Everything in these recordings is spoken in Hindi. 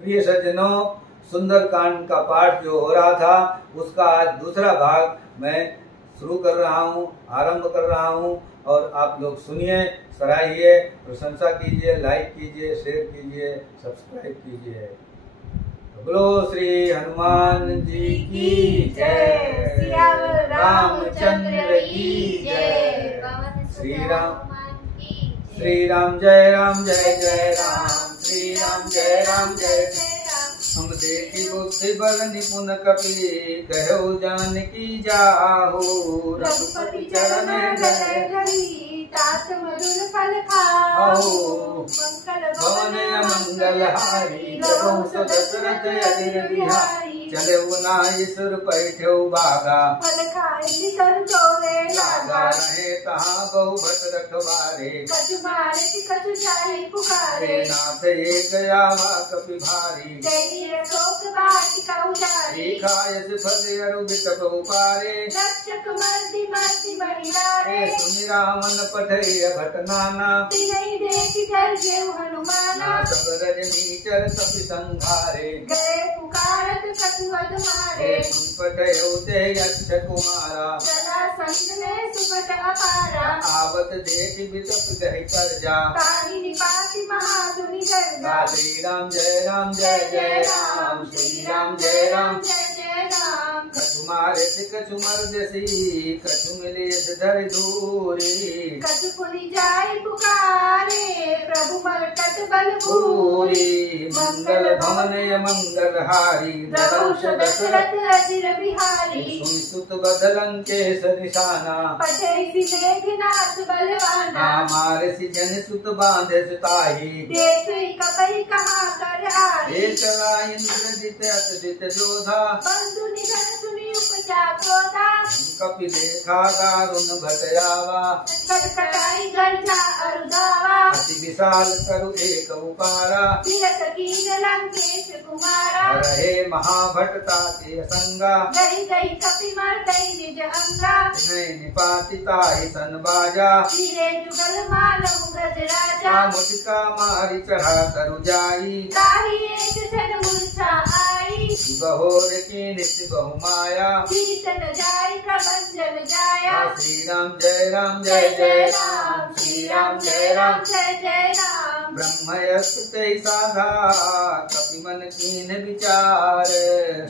प्रिय सज्जनों, सुंदर कांड का पाठ जो हो रहा था उसका आज दूसरा भाग मैं शुरू कर रहा हूँ, आरंभ कर रहा हूँ और आप लोग सुनिए, सराहिए, प्रशंसा कीजिए, लाइक कीजिए, शेयर कीजिए, सब्सक्राइब कीजिए। बोलो श्री हनुमान जी की जय, सियावर रामचंद्र की जय, श्री राम जय राम जय जय राम, श्री राम जय राम जय जय राम। हम देखी बुद्धि बल निपुण कपि, कहो जानकी जाहु, रघुपति चरण लय धरी, तात मधुर फल खाओ, मंगल भवन मंगल हारी, रघुवंश दशरथ अजिर बिहारी, चले नाई सुर पैठो बागा, फल खाई कर तोरे लागा, रहे तहाँ बहु भट रखवारे, कछु मारे कछु जाहि पुकारे, नाथ एक आवा कपि भारी, दैनीय शोक वाटिका उजारी, खायस फल अरु बिटप उपारे, रक्षक मर्दि मर्दि महिलारे, सुनि रामन पठय भट नाना, तिनहि देखि डर गेउ हनुमाना, सब रजनीचर कपि संघारे, गए पुकारत कछुअत मारे, पठयो ते यक्ष कुमारा, सदा संग में सुपट अपारा, आवत देखि बिटप गहि परजा, ताहि निपाति महाधुनि गर्जा, श्री राम जय राम, श्री राम जय राम जय जय राम। कछु मारे कछु मर्दसी, कछु मिले धर दूरी, कछु पुनि जाय पुकारे, प्रभु मरकट बल पूरी, मंगल भवन मंगल हारी, रघुवंश दशरथ अजिर बिहारी, सुनि सुत बदलंकेश निशाना, पठै मेघनाथ बलवाना, मारे सी जन सुत बांधे सुताही, देखै कपहि कहा कर आही, चला इंद्रजित अतजित जोधा, बंधु निधन सुनि उपजा क्रोधा, कपि देखा दारुण भटयावा, कटकटाई गर्जा अरुदावा, अति विशाल करु एक उपारा, तीरथ कीन लंकेश कुमारा, रहे महाभटता के संगा, गहि गहि कपि मर्दै निज अंगा, नहीं निपाति ताहि सन बाजा, तीरे जुगल मानव गजराजा, मुटिका मारि चढ़ा तरु जाई, ताहि एक क्षण मूर्छा आई, बहोर की नित्य बहु माया, कीर्तन जाय प्रबंधन जाया, श्री राम जय राम, श्री राम जय राम जय जय राम। ब्रह्मयस्तुते साधा, कपि मन कीन विचार,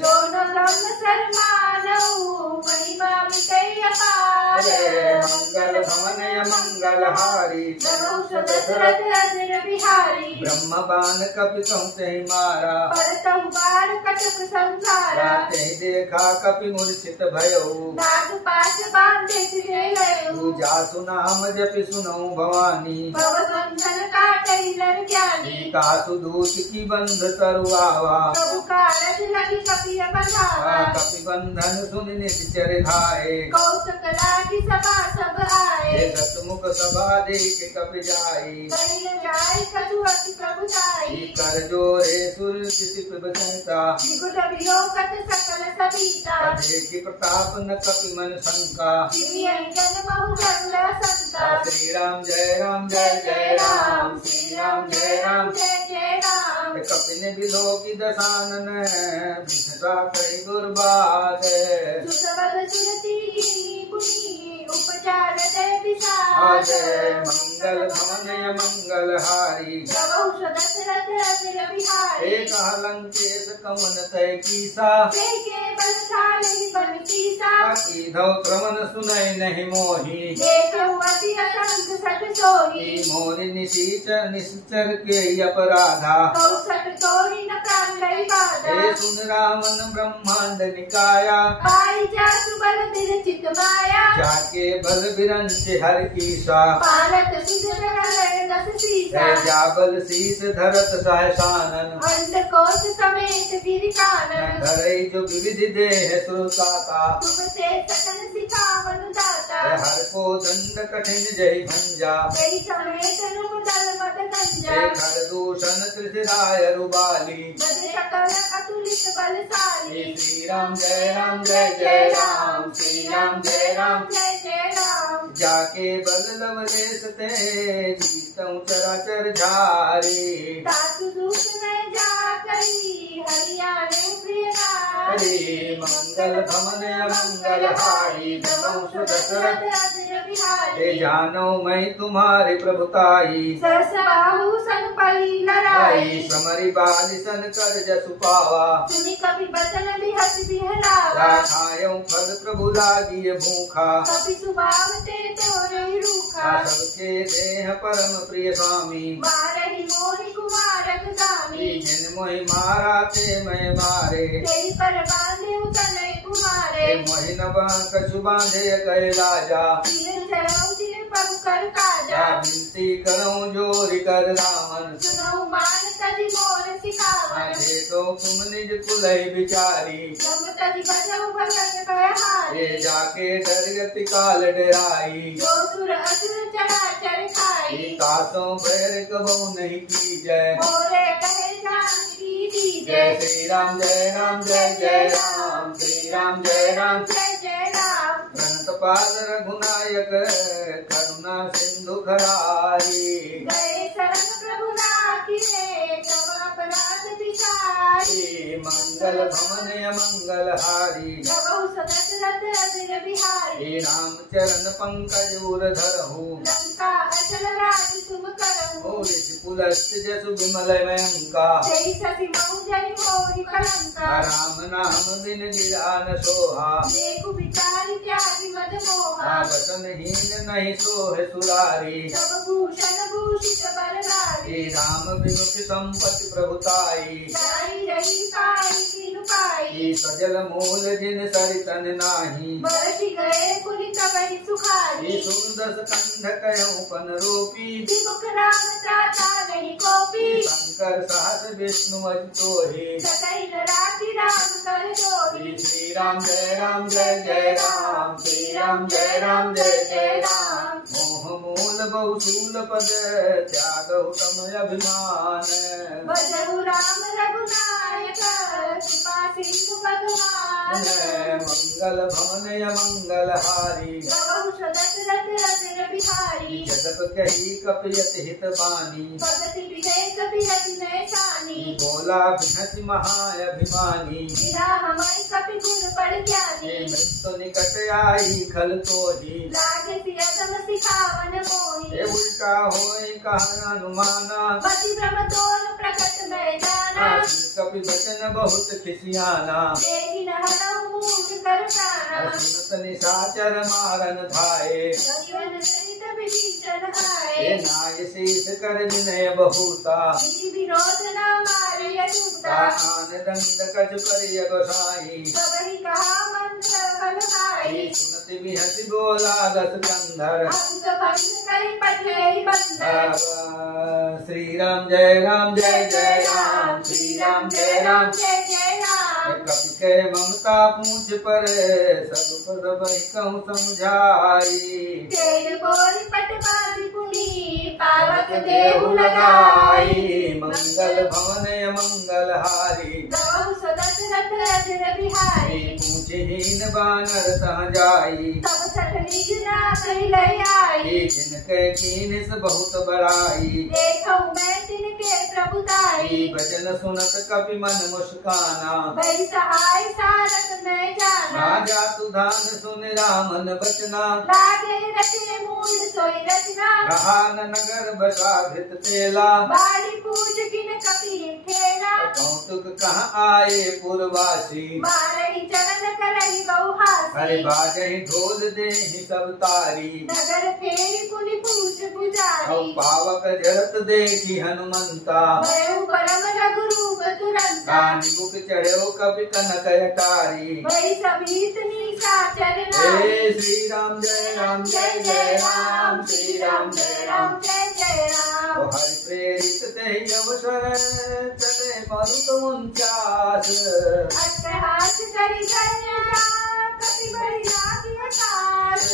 जो न ब्रह्म सर्मानऊ, महिमा विषय अपार, मंगल भवन मंगल हारी, रघुवंश दशरथ अजिर बिहारी, ब्रह्म बाण कपि कहते मारा, परतहु बाण कटक संसारा, तेहि देखा कपि मूर्छित भयो, नाग पाश बांधे सिरे गयो, जासु नाम जपि सुनऊ भवानी, भव बंधन काटै नर ज्ञानी, कासु दूत की बंध तरु आवा, प्रभु कारज लगी कपि बंधावा, कपि बंधन सुनि निश्चर धाये, कौतुक लागी सभा सब आए, दस मुख सभा देख कपि जाई, कहि न जाय कछु अति प्रभु ताई, कर जोरे सुर सिप बसंता, निकुट विलोकत सकल सबीता, देखि प्रताप न कपि मन शंका, जन बहु गंगा संता, श्री राम जय राम जय जय राम, श्री राम जय राम जय जय राम। कपिन बिलोकी दसानन, भिषा कई दुर्बाद, सुसबल सुरती पुनि, उपचार दय विषाद, मंगल भवन मंगल हारी, रघुवंश दशरथ अजिर बिहारी, एक लंकेश कवन तय कीसा, के बल ठालहि बन कीसा, कीधौ क्रमन सुनय नहीं मोही, देखौ अति असंख्य सठ सोही, मोरि निश्चर के अपराधा, कौसट तोरि न प्राण गई बाधा, हे सुन रामन ब्रह्मांड निकाया, पाई जासु बल विरचित माया, जाके बल बिरंच हर कीसा, पारत सुजन हर दस सीसा, जाबल शीस धरत सहसानन, अंडकोश समेत गिरि कानन, धरई जो विविधि देह सुरसाता, तुम से सकल सिखावन दाता, हर को दंड कठिन जय भंजा, कई समेत रूप दल मत गंजा, हर दूषण त्रिशिराय रुबाली, बद सकल अतुलित बलशाली, श्री राम जय राम, श्री राम जय राम जय जय राम। जाके बल लवलेश ते, जीतऊ चराचर झारी, सासु दूत न जा करी, मंगल भवन मंगल हारी नमो दशरथ अजिर बिहारी हे जानो मैं तुम्हारी प्रभुताई सरसाहु संपली लड़ाई समरी बालिसन कर जसु पावा सुनी कभी बचन बिहस बिहलावा खायो फल प्रभु लागिए भूखा कभी सुभाव ते तोरे रूखा सबके देह परम प्रिय स्वामी मारहि मोहि कुमारक गामी जिन मोहि मारा ते मैं मारे तेरी पर बांधे उतने कुमारे मोहि न कछु बांधे कैलाजा तीर चढ़ाऊ दिन पग कर काजा विनती करूं जोरी कर रामन सुनऊ मान तजी मोर सिखावन देखो तुम निज कुलहि विचारी जम तजी भजऊ भगत कहहारी जाके डरगति काल डराई जो सुर असुर चढ़ा चढ़ खाई कासों बैर कबो नहीं की जय मोरे कहे जानकी दीजे जय श्री राम जय राम जय जय राम श्री राम जय राम जय जय राम प्रणत पाद रघुनायक करुणा सिंधु खरारी जय शरण प्रभु राखी रे तब अपराध बिचारी मंगल भवन मंगल हारी जबहु सदशरथ अजिर बिहारी राम चरण पंकज उर धरहु लंका अचल राज तुम करहु पुलस्त जसु विमल मयंका जय सती मऊ जनि मोहि कलंका राम नाम बिन गिरा न सोहा देखु बिचारी त्यागी मद मोहा बसन हीन नहीं सोह सुरारी सब भूषण भूषित बलधारी राम विमुख संपत्ति प्रभुताई नाई रही काई कीनु पाई सजल मूल जिन सरितन नाही बरसी गए कुल कबहि सुखारी सुंदस कंध कयऊ पन रूपी विमुख राम त्राता नहीं कोपी शंकर सहस विष्णु अजतोहि सतई राति राम कर जोड़ी श्री राम जय राम जय जय राम श्री राम जय राम जय जय राम मोह मूल बहुशूल पद त्यागहु तम अभिमान भजहु राम रघुनायक कृपा सिंधु भगवान मंगल भवन मंगल हारी गवहु दशरथ अजिर बिहारी जगत कही कपियत हित बानी भगति विजय कपि अभिनय सानी बोला बिहसि महाअभिमानी विधा हमारी कपि गुण पड़ ज्ञानी मृत्यु निकट आई खल तोही लागे सियतम सिखावन मोहि उल्टा होई कहा अनुमाना पति ब्रह्म तोल प्रकट मैं जाना कपि बचन बहुत खिसियाना देहि न हरऊ मूढ़ कर प्राणा सुनत निशाचर मारन धाये जीवन सहित विभीषण आए नाय शीस कर विनय बहुता विधि विरोध न मारे यदूता आन दंड कछु करिय गोसाई सबहि कहा मंत्र बल भाई सुनति बिहसि बोला दस कंधर अंक भंग करि पठे बंधर श्री राम जय राम जय जय राम श्री राम जय राम जय जय राम कपि के ममता पूछ पर सब पद कहूँ समझाई तेर बोल पट बांधि पुनी पावक देहु देहु लगाई लगाई मंगल भवन मंगल हारी गवहु दशरथ अजिर बिहारी पूछहीन बानर तह जाई तब सठ निज नाथ लय आई जिनके कीनिस बहुत बड़ाई देखौ मैं तिनके प्रभुताई वचन सुनत कपि मन मुस्काना भई सहाय सारथ मैं जाना राजा सुधान सुन रामन बचना लागे रचे मूल सोई रचना कहा न नगर बसा भित तेला बाड़ी पूज किन कपि ठेला कौतुक कहाँ आए पुरवासी मारहि चरण करहि बहुहासी हरे बाजहि ढोल देहि सब तारी नगर फेरी पुनि पूछ पुजारी पावक जरत देखी हनुमंता भयउ परम रघुरूप तुरंता निबुक चढ़ो कपि कनक अटारी भई सभीत निशाचर हे नारी श्री राम जय राम जय जय राम श्री राम जय राम जय जय राम हरि प्रेरित ते अवसर चले मरुत 49 अट्टहास करि गण्य कपि बरि लागी आकाश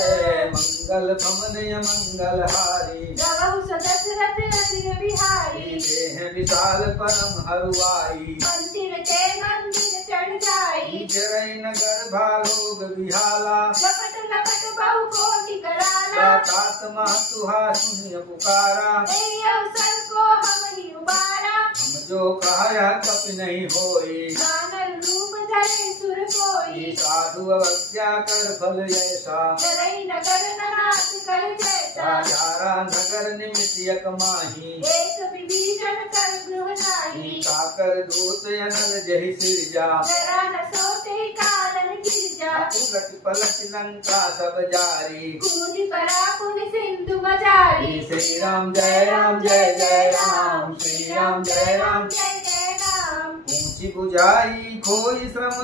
मंगल मंगल भवन मंगल हारी रवहु सदशरथ अजिर बिहारी देह विशाल परम हरुआई मंदिर के मंदिर चढ़ जाई जरई नगर भालोग बिहाला लपट लपट बहु कोटि कराला तात महतुहा सुनिय पुकारा ए अवसर को हम ही उबारा हम जो कहा कप नहीं होई नानल रूप धरे सुर कोई साधु अवज्ञा कर फल ऐसा जरई नगर नहात कर जैसा सारा नगर निमित यक माही एक विभीषण कर गृह नाही काकर दूत अनल जहि सिरजा जरा न सोते कानन गिर जा उलट पलट लंका सब जारी कूद परा पुन सिंधु मजारी श्री राम जय राम जय जय राम श्री राम जय राम जय जय राम ऊंची बुझाई खोई श्रम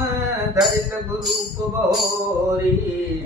धरित गुरूप बहोरी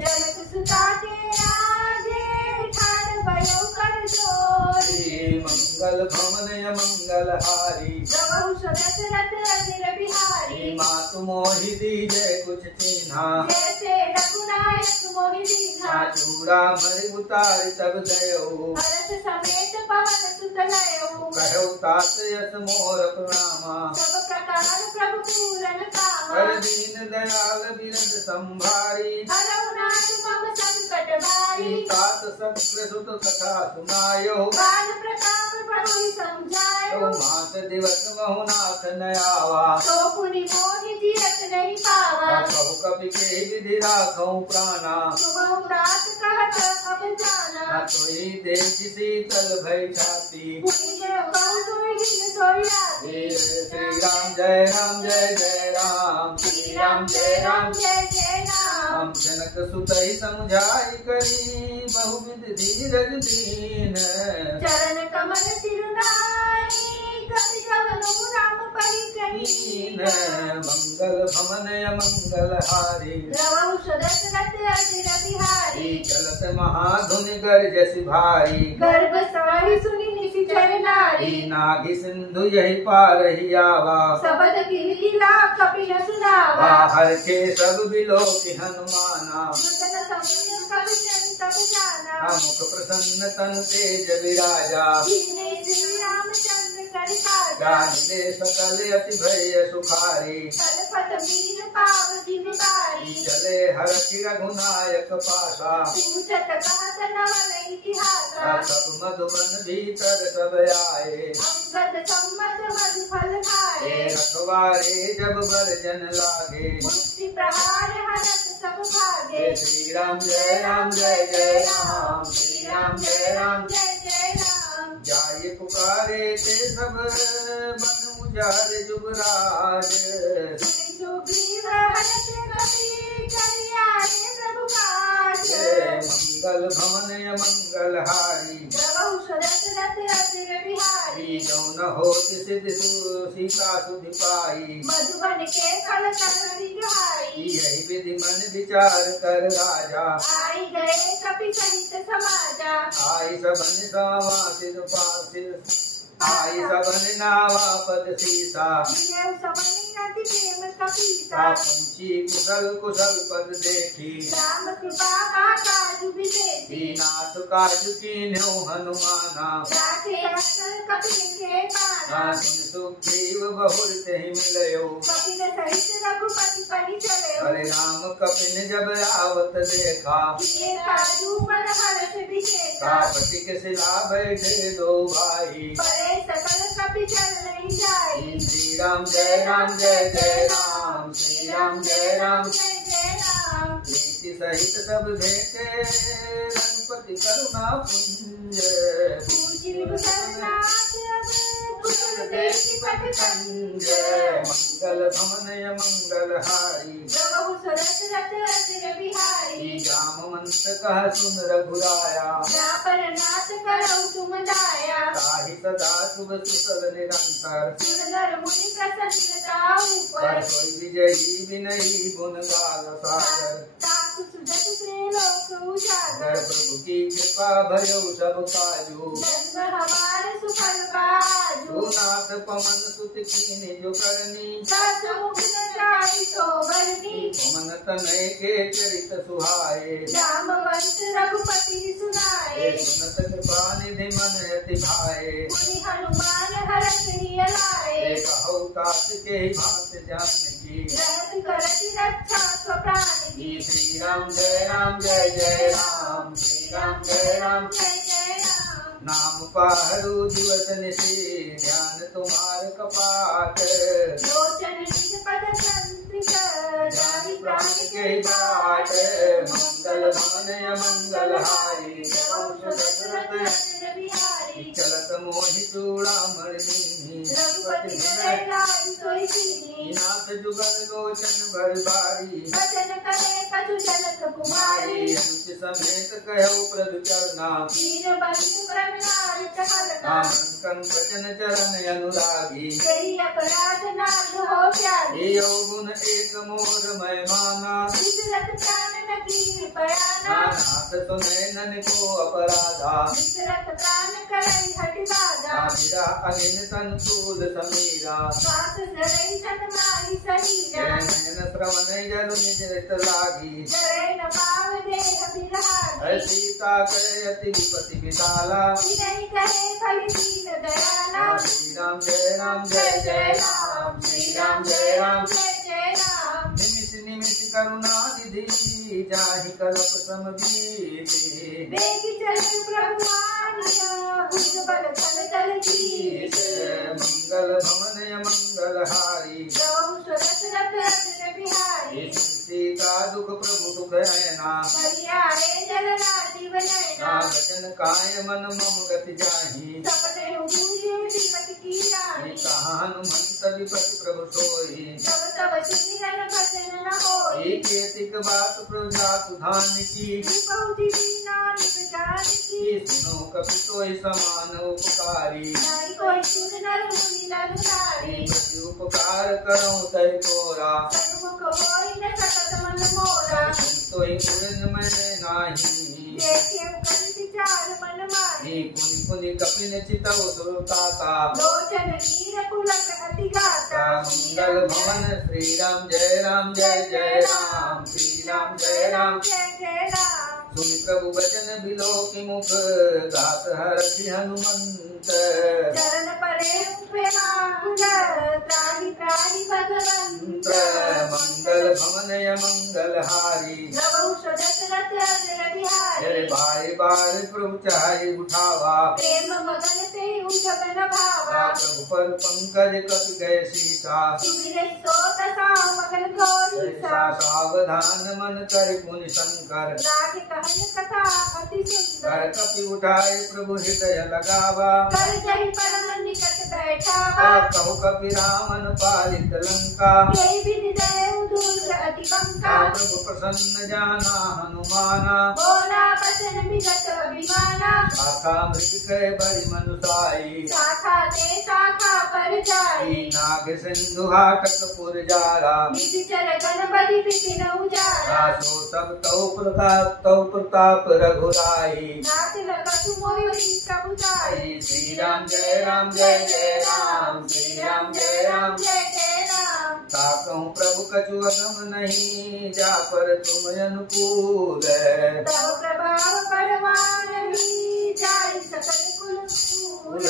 जनक सुता के आगे ठाड़ भयो कर जोरी मंगल भवन मंगल हारी रवहु सदशरथ अजिर बिहारी मातु मोहि दीजय कुछ चिन्हा जैसे रघुनायक मोहि दीन्हा चूड़ा मरि उतार तब दयो भरत समेत पवन सुत लयो कहो तात यस मोर प्रणामा सब प्रकार प्रभु पूरन कामा हर दीन दयाल बिरद संभारी हरहु नाथ मम संकट भारी तात सत्य सुत कथा सुनायो बाल प्रताप प्रभु समझायो मास दिवस बहुनाथ नयावा तो पुनि मोहि जीरत नहीं पावा कहु कपि के विधि राखौ प्राणा सुबह रात कहत अब जाना तोहि देख शीतल भय छाती पुनि जय बहु सुरहिन सोई श्री राम जय राम जय जय राम श्री राम जय राम जय जय राम हम जनक सुतहि समझाई करी बहुविध धीरज दीन चरण कमल सिरुनाई कवि कवनो राम परिकरीन मंगल भवन मंगल हारी रवहु सदशरथ अजिर बिहारी चलत महाधुनि गर्जसि भारी गर्भ साहि सुनि निशिचर नारी नागि सिंधु यही पार ही आवा सबद किलकिला कपिल सुनावा बाहर के सब बिलो की हनुमाना नूतन समय कवि जन तब जाना मुख प्रसन्न तन तेज विराजा दीने श्री रामचंद्र कर काजा जानिले सकल अति भय सुखारी तलपत मीर पाव जिन बारी चले हर की रघुनायक पासा पूछत कहत नवल इतिहासा सब मधुबन भीतर सब आए अंगद सम्मत मधु फल खाए रखवारे जब बरजन लागे मुक्ति प्रहार हरत सब भागे श्री राम जय राम जय जय राम श्री राम जय राम जय जय राम जाय पुकारे ते सब बन उजारे जुगराज सुग्रीव हरत कपि करियारे प्रभु काज मंगल भवन मंगल हारी रवहु सदशरथ अजिर बिहारी जौन होत सिद्ध सीता सुधि पाई मधुबन के फल तरहि दुहाई यही विधि मन विचार कर राजा आई गए कपि सहित समाजा आई सबन सावा सिर पासिर आई सबन नावा पद सीता दियौ समनि अति प्रेम कपीसा पूछी कुशल कुशल पद देखी राम कृपा का काजु विशेषी नाथ काजु कीन्यो हनुमाना राखे अक्षर कपिल के पाना सुन सुग्रीव बहुर तेहि मिलयो कपिल सहित रघुपति पनि चलयो हरे राम कपिन जब आवत देखा किए काजु मन हर्ष विशेषा कापति के सिला बैठे दो भाई परे सकल कपि चल नहीं जाई श्री राम जय राम जय जय राम श्री राम जय राम जय जय राम प्रीति सहित सब भेटे रघुपति करुणा पुंज पूजिल कुशलनाथ कुशल देखि पट कंज मंगल भवन मंगल हारी रवहु सदशरथ अजिर बिहारी जामवंत कह सुन रघुराया जा पर नाथ करौ तुम दाया ताहि सदा शुभ कुशल निरंतर सुरनर मुनि प्रसन्नता ऊपर पर कोई विजयी विनयी गुण गाल सागर ताकु सुजत से लोक उजागर अगर प्रभु की कृपा भयो सब काजू जन्म हमार सुफल बाजू रघुनाथ पवन सुत कीन्ही जो करनी दस मुख न जाई सो बरनी पवन तनय के चरित सुहाए जामवंत रघुपति सुनाए सुनत कृपा निधि मन अति भाए मुनि हनुमान हरष हिय लाए कहु तात के भात जानकी रहत करत रक्षा स्वप्राण की श्री राम जय राम जय जय राम श्री राम जय राम जय जय राम नाम पाहरु दिवस निशि ध्यान तुम्हार कपाट लोचन निज पद संतृत जाहि प्राण के बाट मंगल भवन मंगल हारी वंश दशरथ अचर बिहारी चलत मोहि चूड़ामणि रघुपति हृदय लाइ सोई दीनी नाथ जुगल लोचन भर बारी भजन करे कछु जनक कुमारी अनुच समेत कहु प्रभु चरना दीन बंधु ब्रह्मचारि कहलना कंकन चरण अनुरागी यही अपराध नाम हो प्यारी यो गुण एक मोर मैं माना विचरत प्राण न कीन पयाना नाथ सुनै नन को अपराधा विचरत प्राण करई हटि बाधा मेरा अगिन तन फूल समीरा श्वास धरई तन माहि शरीरा नयन श्रवण जनु निज हित लागी जरै न पाव देह बिरहारी सीता कहे अति विपति विशाला विनय कहे फल दीन दयाला श्री राम जय राम जय जय राम श्री राम जय राम जय जय राम निमिष निमिष करुणा निधि जाहि कल्प समबीति वेग चले प्रभु आनिया भुज बल तल तल कीस मंगल भवन मंगल हारी गौ सुरत रत अचर बिहारी सीता दुख प्रभु दुख हैना हरियारे जल राजीव नैना वचन काय मन मम गति जाहि सपने बूझे विपत की रानी कहा हनुमंत विपति प्रभु सोई तब तब सिरन भजन न होई एक एतिक बात प्रजा सुधान की बहुति दीना निपजान की सुनो कपि सोई समान उपकारी नाई कोई सुन नर मुनि नरुनारी प्रति उपकार करो तय तोरा सन्मुख होई न सकत मन मोरा तोय पुरन में नाही देखे कर विचार मन माही पुनि पुनि कपिन चितव सुरताता लोचन नीर कुलक अति गाता मंगल भवन श्री राम जय राम जय जय राम श्री राम जय राम जय जय राम सुनि प्रभु वचन बिलो की मुख गात हरषि हनुमंत चरण परे प्रेमाकुल त्राहि त्राहि भगवंत मंगल भवन मंगल हारी नवौ दशरथ अचर बिहारी बारी बार प्रभु चाहे उठावा प्रेम मगन से उठबन भावा प्रभु पर पंकज कपि गए सीता सुमिरे सोत साव मगन थोरी सा सावधान मन कर पुनि शंकर राखे कहन कथा अति सुंदर कर कपि उठाए प्रभु हृदय लगावा कर जहि परम निकट बैठावा कहु कपि रामन पालित लंका यही विधि दयु दूर अति बंका प्रभु प्रसन्न जाना हनुमाना बोला बचन विगत अभिमाना शाखा मृग कह बड़ी मनुसाई शाखा ते शाखा पर जाई नाग सिंधु हाटक पुर जारा निचर गण बलि बिपिन उजारा सो सब तौ प्रताप रघुराई नाथ लगतु मोहि प्रभुताई श्री राम जय राम जय जय राम श्री राम जय राम जय जय राम ताकहूँ प्रभु कछु अगम नहीं जा पर तुम अनुकूल तव प्रभाव परवान ही जाई सकल कुल कुल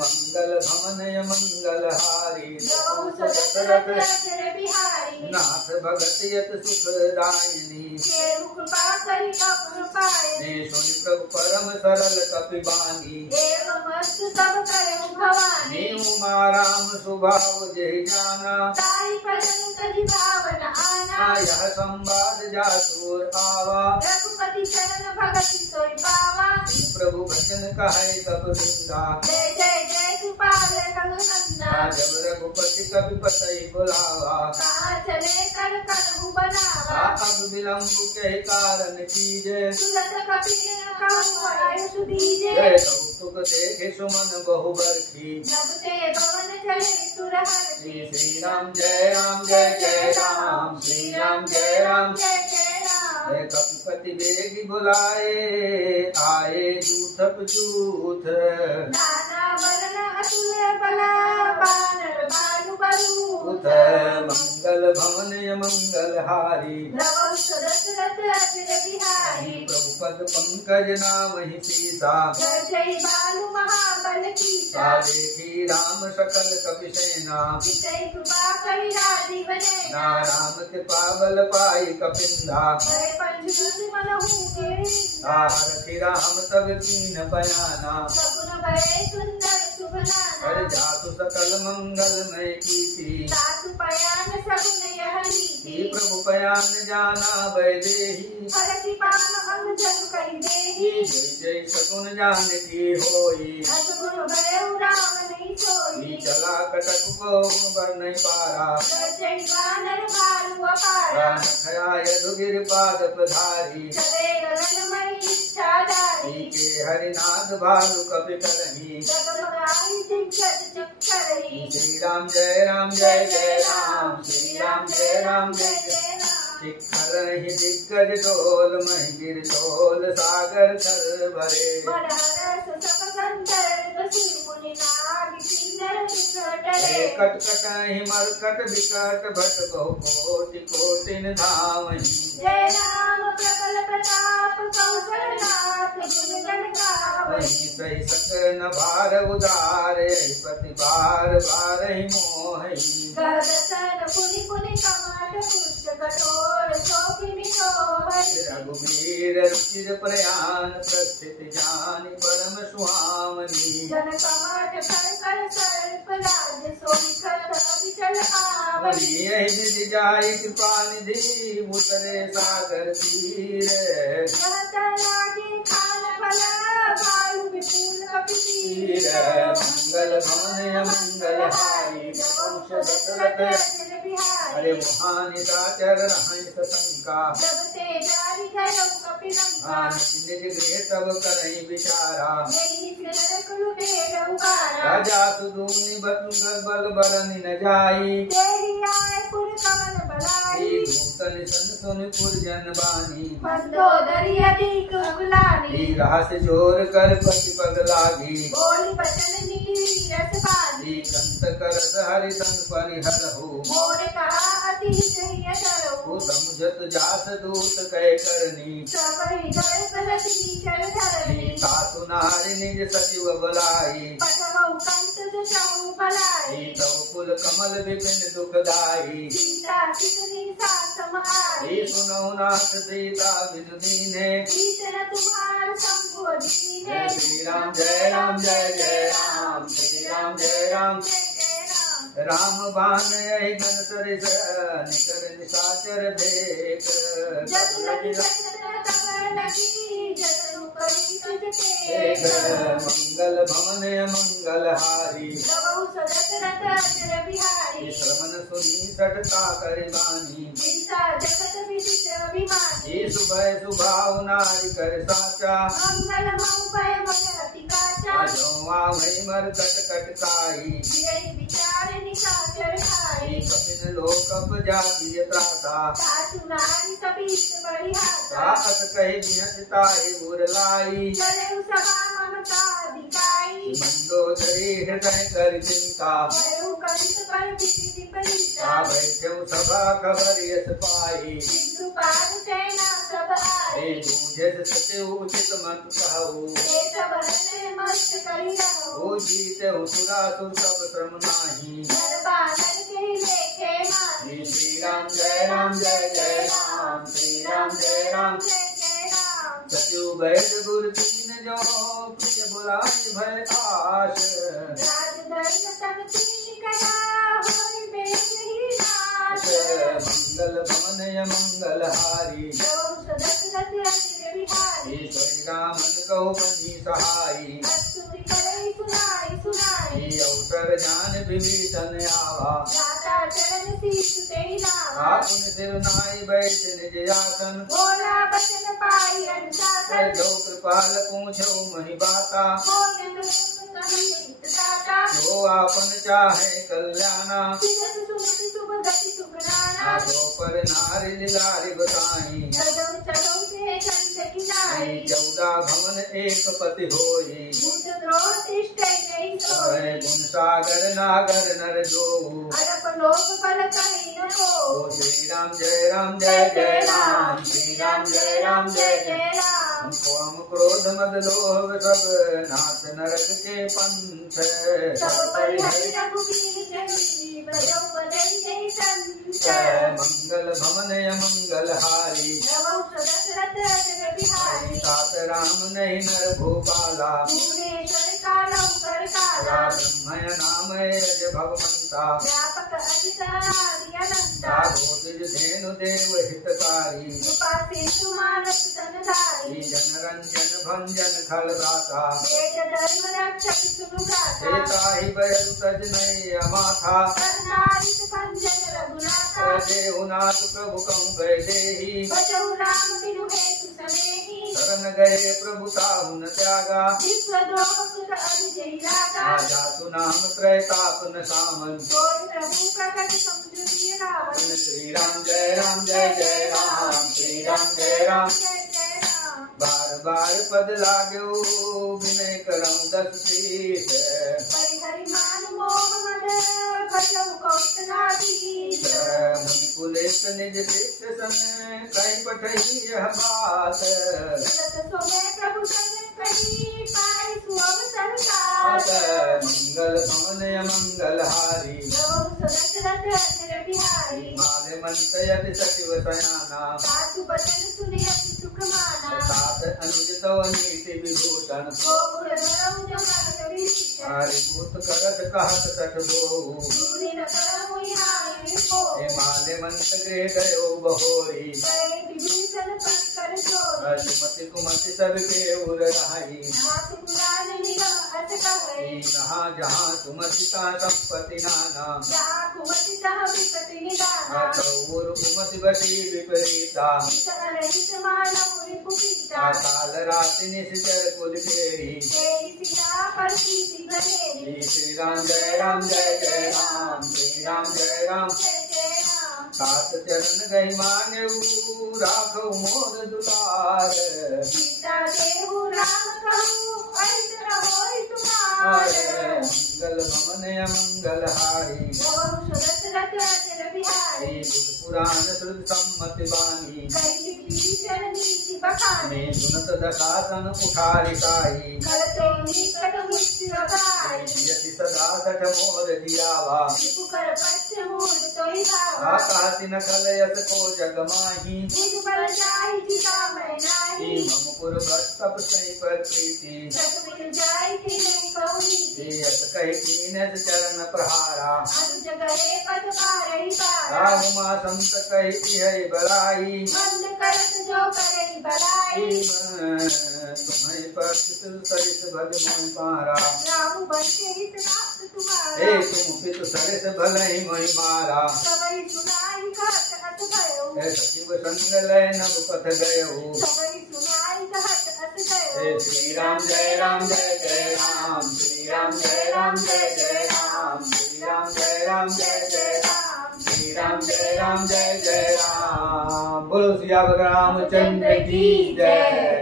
मंगल भवन मंगल हारी गौ दशरथ अचर बिहारी नाथ भगत यत सुख दायिनी केहु कृपा करि अपुर पाए ने सुनि प्रभु परम सरल कपि बानी देव मस्त सब करहु भवानी उमा राम स्वभाव जय जाना ताहि भजन तजि भावन आना यह संवाद जासुर आवा रघुपति चरण भगति सोई पावा प्रभु वचन कहे तब निंदा जय जय जय सुपाल रघुनंदन जब रघुपति कपि पतई बुलावा कहाँ चले कर कलहु बनावा अब विलम्ब के कारण कीजे तुरत कपि कहु आयुष दीजे कौतुक देखे सुमन बहु बरखी जब ते भवन चले सुरहर श्री राम जय जय राम श्री राम जय राम जय जय राम कपिपति बेग बुलाए आए जूथप जूथ नाना वर्ण अतुल बला बानर बालु बरूथ मंगल भवन मंगल हारी नवम दशरथ अजर बिहारी प्रभु पद पंकज नाम ही सीसा जय जय बालु महाबल कीसा देखी राम सकल कपि सेना विजय कृपा करि राजीव नैना राम कृपा बल पाई कपिंदा जय पंचभुज मनहु के हरति राम तब कीन बयाना सगुन भय सुंदर सुभनाना हर जातु सकल मंगलमय कीर्ति सासु पयान सगुन यह नीति प्रभु पयान जाना वैदेही हरति पान अंग जग कहि देहि जय जय सकुन जान की होई असगुन भय राम नहीं सोई चला कटक को बर नहीं पारा जय जय बानर बालु अपारा खयाय दुगिर पाद पधारी चले रनमणि इच्छाधारी के हरिनाथ भालु कपि करही जगमगाई दिग्गज चक्करही श्री राम जय राम जय जय राम श्री राम जय राम जय जय राम शिखर ही दिग्गज डोल महिर डोल सागर कर भरे मन हरस सब संदर्भ सिर मुनि नाग किन्नर विकटरे कट कट ही मरकट विकट भट बहु कोटि कोटिन धामहि जय राम प्रबल प्रताप कौशलनाथ गुण गण गावहि सही सकन भार उदार यही पति बार बार ही मोहि गदसन पुनि पुनि कमाट पुष्ट कठोर शोभिनि शोभहि रघुवीर रुचिर प्रयाण प्रस्थित जानि परम सुहावनी जन कमाट कर कर सर्प राज सोनिखत अभिचल आवनि यही विधि जाय कृपा निधि उतरे सागर तीर कहत लागे खान भला बालु विपुल कपितीर मंगल भवन मंगल हारी वंश दशरथ अजर बिहारी अरे मोहानि साचर रहै सशंका जब ते जारी गयो कपिलंका निज गृह सब करहि विचारा यही सिर कुल बेग उबारा राजा सुदूनि बल बरनि न जाई तेरी आए पुर कमल बलाई दूतन सन सुन पुरजन बानी मंदोदरी अधिक उगलानी रहस जोर कर पति पग लागी बोली बचन नीति रस बाजी कंत करत हरि संग परिहरहु मोर कहा अति सह्य करो समुझत जास दूत कह करनी सबहि जय सलति चल धरनी सासु नारी निज सचिव बुलाई पठवउ कंत जचऊ भलाई तव कुल कमल विपिन दुखदाई सीता कितनी सासम आई सुनहु नाथ सीता बिनु दीने ईश्वर तुम्हार शंभु दीने श्री राम जय राम जय जय राम श्री राम जय राम जय जय राम राम बान यही गण सरिस निकर निशाचर भेक जब लगी सचन तब लगी जतनु करी तुझ एक तेग मंगल भवन मंगल हारी प्रभु सदशरथ अजर बिहारी श्रवण सुनी सटता करिबानी विदिता जगत विदित अभिमानी सुबह सुभाव नारी कर साचा मंगल मऊ भय मन अति काचा जोवा भई मर कट कट काई यही विचार निशाचर खाई कपिन लोक जाति त्राता सासु नारी सपीत बड़ी हाथा साहस कही बिहसता ही बुरलाई चले सभा ममता दिखाई मंदोदरी हृदय कर चिंता भयउ कंस पर किसी विपरीता बैठे सभा खबर यस पाई सिंधु पार सेना सब आई बूझे सत्य उचित मत कहू ये सब हृदय मस्त करी रहो ओ जीते सुरासुर सब श्रम नाही दरबार के लेखे माही श्री राम जय राम जय जय राम श्री राम जय राम जय जय राम सत्यु वैद गुरु तीन जो प्रिय बुलाई भय आश राज धर्म तन तीन कहा होई बेग ही नाश मंगल भवन मंगल हारी जो सदशरथ अजर बिहारी श्री रामन कहो बनी सहाई अस्तुरी करई सुनाई सुनाई अवसर जान विभीषण आवा राधा चरण शीश तेहि नावा आपन सिर नाई बैठ निज आसन बोला बचन पाई अनुशासन जो कृपाल पूछो मही बाता बोले कही दाता जो आपन चाहे कल्याणा सिरस सुमति शुभ गति सुखराना पर नारी लारी बताई, चलो चलो के चंद किनारे, 14 भवन एक पति होई, भूत द्रोह तिष्ठे नहीं सोई, गुण सागर नागर नर जो, अरप लोक बल कहीं न को। श्री राम जय राम जय जय राम, श्री राम जय राम जय जय राम। काम क्रोध मद लोभ सब नाथ नरक के पंथ, सब परिहरि रघुवीर जही, ब्रजौ बदई जहि संत। मंगल भवन मंगल हारी, रवौ दशरथ अजर बिहारी, सात राम नहीं नर भूपाला, भुवनेश्वर कालौ कर काला, ब्रह्मय नाम यज भगवंता, व्यापक अजित आदि अनंता, भोज धेनु देव हितकारी, कृपा सिंधु मानस तनधारी, जन रंजन भंजन खल गाथा, वेद धर्म रक्षक सुनु गाथा, ताहि बयरु तज नहीं अमाथा, करनारित भंजन रघुनाथा, देहुनाथ प्रभु कहूँ गए देही, भजौ राम बिनु हेतु सनेही, शरण गए प्रभु ताहु न त्यागा, विश्व द्रोह सुत अरि जहि लागा, जातु नाम त्रैतापन सामन, सोई प्रभु प्रकट समुझ दिए रावण। श्री राम जय राम जय जय राम, श्री राम जय राम। जय जय राम। बार बार पद लाग्यो विनय करऊं 10 शीश, परिहरि मान मोह मद भजौ कौशलाधीश, मुनि कुलेश निज शिष्य समय कहीं पठई यह बात, सतत सोमे प्रभु संग कही पाई सुअवसर साथ, मंगल भवन मंगल हारी, रवौ दशरथ अजर बिहारी, माले मंत यदि सचिव सयाना, सासु बचन सुनि अति सुख माना, सात अनुज तव नीति विभूषण, गोकुल धरऊ जमन विभीषण, हरिभूत करत कहत तट दोहु, दूरि न करहु हानि को, हे माले मंत गृह गयो बहोरी, गए विभीषण पथ कर सोई, सुमति कुमति सबके उर रहाई, नाथ पुराण निगम अस कहै, जहाँ जहाँ सुमति का संपत्ति नाना, जहाँ कुमति तहाँ विपति निदाना, गौर कुमति बटी विपरीता, हित अरहित मानव रिपुपीता, काल राति निश्चर कुल फेरी, तेरी सीता पर कीर्ति बनेरी, श्री राम जय राम जय जय राम, श्री राम जय राम। जय जय राम। सात चरण गई मांगे राखो मोर दुलार, सीता देहु राम कहूँ अहित न होई तुम्हार, मंगल भवन मंगल हारी, रवौ दशरथ अजर बिहारी, पुराण श्रुत सम्मति बानी, कई विभीषण नीति बखानी, सुनत दशासन उठारी काई, करते निकट मुक्ति रखाई, यति सदा सठ मोर दियावा, रिपु कर पक्ष मूल तोई भावा, आकाशी न कलयस को जग माही, बुझ बल जाहि जिता मैं नाही, ममपुर भक्त सही पर प्रीति, सत मिल जाय कि नहीं कहूँ नीति, यस कही कीन चरण प्रहारा, अनुज गए पद पारहि पारा, राहुमा संत कही है बलाई, मंद करत जो करई बलाई, तुम्हें पर सरिस भज मोहि पारा, राम बंशे हित नाथ तुम्हारा, हे तुम पित सरिस भल ही मोहि मारा, सबई सुनाई कहत अत भयो, सचिव संग लय नभ पथ गयो, सबई सुनाई कहत अत हे भयो, श्री राम जय राम जय जय राम, श्री राम जय राम जय जय राम, श्री राम जय राम जय जय राम, श्री राम जय राम जय जय राम। बोलो सिया रामचंद्र की जय।